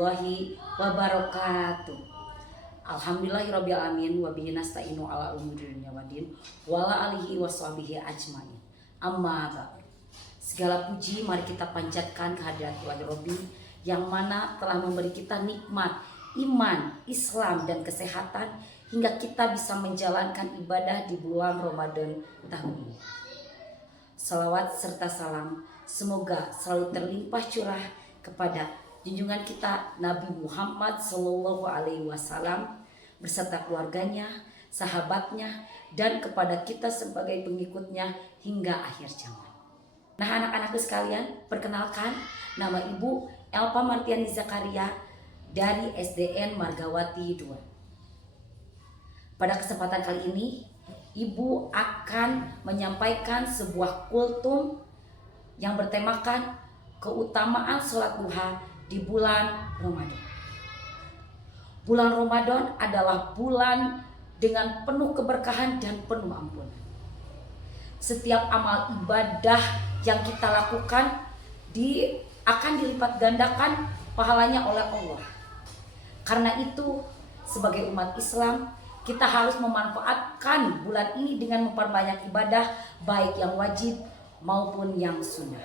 warahmatullahi wabarakatuh. Alhamdulillahirabbil alamin wa bihi nasta'inu ala umuri dunya waddin wa ala alihi washabihi ajmain. Amma ba'd. Segala puji mari kita panjatkan kehadirat Tuhan Rabbi yang mana telah memberi kita nikmat iman, Islam dan kesehatan hingga kita bisa menjalankan ibadah di bulan Ramadan tahun ini. Salawat serta salam semoga selalu terlimpah curah kepada junjungan kita Nabi Muhammad SAW beserta keluarganya, sahabatnya, dan kepada kita sebagai pengikutnya hingga akhir zaman. Nah anak-anakku sekalian, perkenalkan nama Ibu Elpa Martiani Zakaria dari SDN Margawati 2. Pada kesempatan kali ini, Ibu akan menyampaikan sebuah kultum yang bertemakan keutamaan sholat duha di bulan Ramadan. Bulan Ramadan adalah bulan dengan penuh keberkahan dan penuh ampunan. Setiap amal ibadah yang kita lakukan akan dilipat gandakan pahalanya oleh Allah. Karena itu, sebagai umat Islam, kita harus memanfaatkan bulan ini dengan memperbanyak ibadah, baik yang wajib maupun yang sunnah.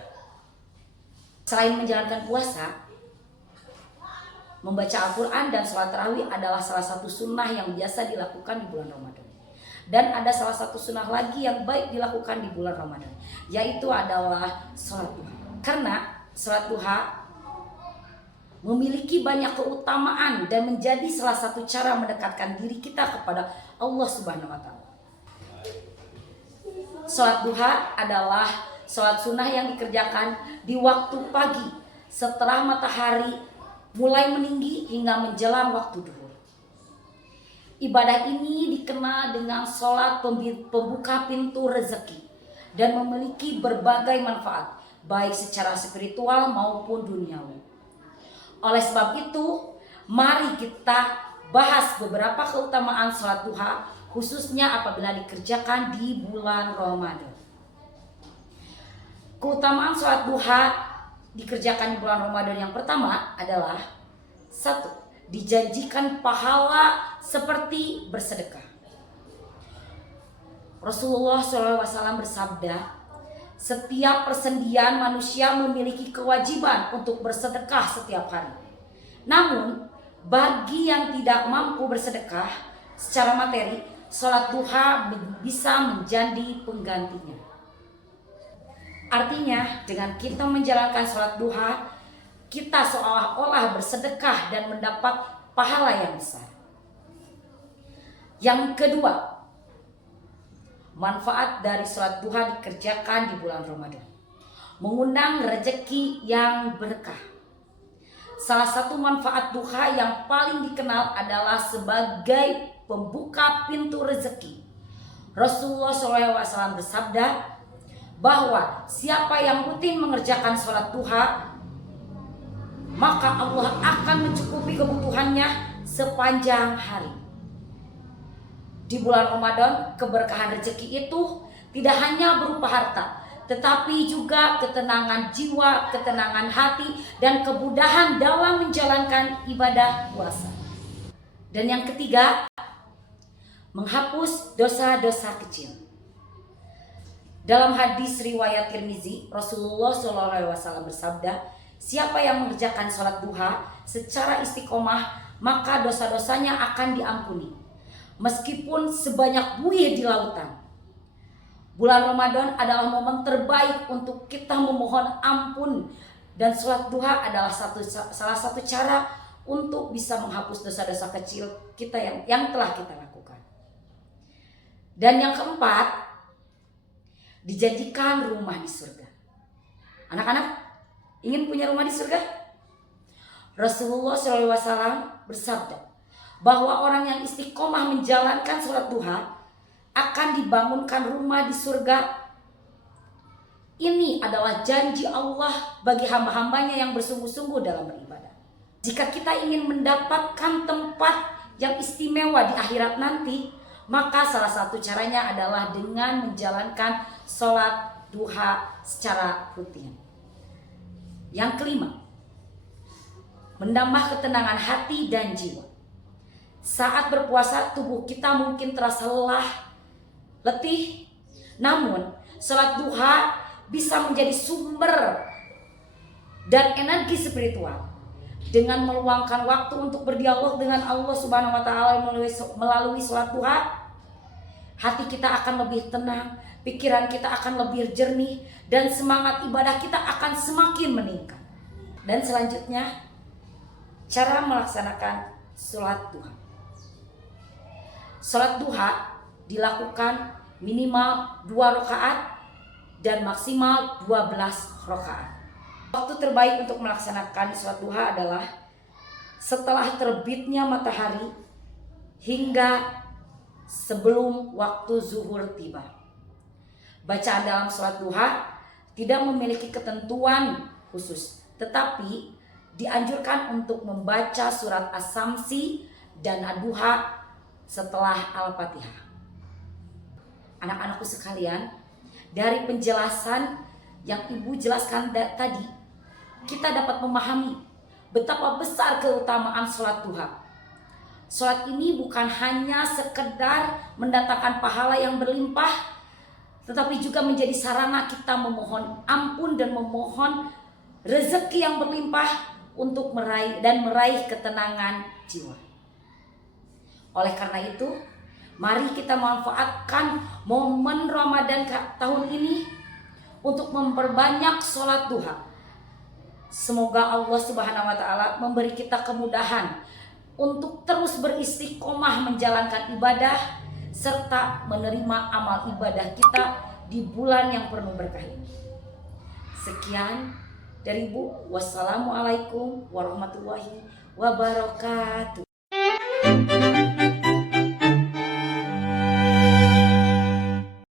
Selain menjalankan puasa, membaca Al-Quran dan sholat tarawih adalah salah satu sunnah yang biasa dilakukan di bulan Ramadan. Dan ada salah satu sunnah lagi yang baik dilakukan di bulan Ramadan, yaitu adalah sholat duha. Karena sholat duha memiliki banyak keutamaan dan menjadi salah satu cara mendekatkan diri kita kepada Allah Subhanahu wa Ta'ala. Sholat duha adalah sholat sunnah yang dikerjakan di waktu pagi setelah matahari mulai meninggi hingga menjelang waktu duhur. Ibadah ini dikenal dengan sholat pembuka pintu rezeki dan memiliki berbagai manfaat baik secara spiritual maupun duniawi. Oleh sebab itu, mari kita bahas beberapa keutamaan sholat duha khususnya apabila dikerjakan di bulan Ramadan. Keutamaan sholat duha dikerjakan di bulan Ramadan yang pertama adalah 1. Dijanjikan pahala seperti bersedekah. Rasulullah SAW bersabda, setiap persendian manusia memiliki kewajiban untuk bersedekah setiap hari. Namun, bagi yang tidak mampu bersedekah secara materi, sholat duha bisa menjadi penggantinya. Artinya, dengan kita menjalankan sholat duha, kita seolah-olah bersedekah dan mendapat pahala yang besar. Yang kedua, manfaat dari sholat duha dikerjakan di bulan Ramadan, mengundang rezeki yang berkah. Salah satu manfaat duha yang paling dikenal adalah sebagai pembuka pintu rezeki. Rasulullah SAW bersabda bahwa siapa yang rutin mengerjakan sholat duha, maka Allah akan mencukupi kebutuhannya sepanjang hari. Di bulan Ramadan, keberkahan rezeki itu tidak hanya berupa harta, tetapi juga ketenangan jiwa, ketenangan hati, dan kemudahan dalam menjalankan ibadah puasa. Dan yang ketiga, menghapus dosa-dosa kecil. Dalam hadis riwayat Tirmizi, Rasulullah SAW bersabda, siapa yang mengerjakan sholat duha secara istiqomah, maka dosa-dosanya akan diampuni, meskipun sebanyak buih di lautan. Bulan Ramadan adalah momen terbaik untuk kita memohon ampun, dan sholat duha adalah salah satu cara untuk bisa menghapus dosa-dosa kecil kita yang telah kita lakukan. Dan yang keempat, dijanjikan rumah di surga. Anak-anak, ingin punya rumah di surga? Rasulullah SAW bersabda bahwa orang yang istiqomah menjalankan sholat duha akan dibangunkan rumah di surga. Ini adalah janji Allah bagi hamba-hambanya yang bersungguh-sungguh dalam beribadah. Jika kita ingin mendapatkan tempat yang istimewa di akhirat nanti, maka salah satu caranya adalah dengan menjalankan sholat duha secara rutin. Yang kelima, menambah ketenangan hati dan jiwa. Saat berpuasa tubuh kita mungkin terasa lelah, letih, namun sholat duha bisa menjadi sumber dan energi spiritual. Dengan meluangkan waktu untuk berdialog dengan Allah Subhanahu wa taala melalui sholat duha, hati kita akan lebih tenang, pikiran kita akan lebih jernih, dan semangat ibadah kita akan semakin meningkat. Dan selanjutnya, cara melaksanakan sholat duha. Sholat duha dilakukan minimal 2 rakaat dan maksimal 12 rakaat. Waktu terbaik untuk melaksanakan sholat duha adalah setelah terbitnya matahari hingga sebelum waktu zuhur tiba. Bacaan dalam sholat duha tidak memiliki ketentuan khusus, tetapi dianjurkan untuk membaca surat As-Samsi dan Ad-Duha setelah Al-Fatihah. Anak-anakku sekalian, dari penjelasan yang Ibu jelaskan tadi, kita dapat memahami betapa besar keutamaan sholat duha. Sholat ini bukan hanya sekedar mendatangkan pahala yang berlimpah, tetapi juga menjadi sarana kita memohon ampun dan memohon rezeki yang berlimpah untuk meraih ketenangan jiwa. Oleh karena itu, mari kita manfaatkan momen Ramadan tahun ini untuk memperbanyak sholat duha. Semoga Allah Subhanahu wa taala memberi kita kemudahan untuk terus beristiqomah menjalankan ibadah serta menerima amal ibadah kita di bulan yang penuh berkah ini. Sekian dari Ibu. Wassalamualaikum warahmatullahi wabarakatuh.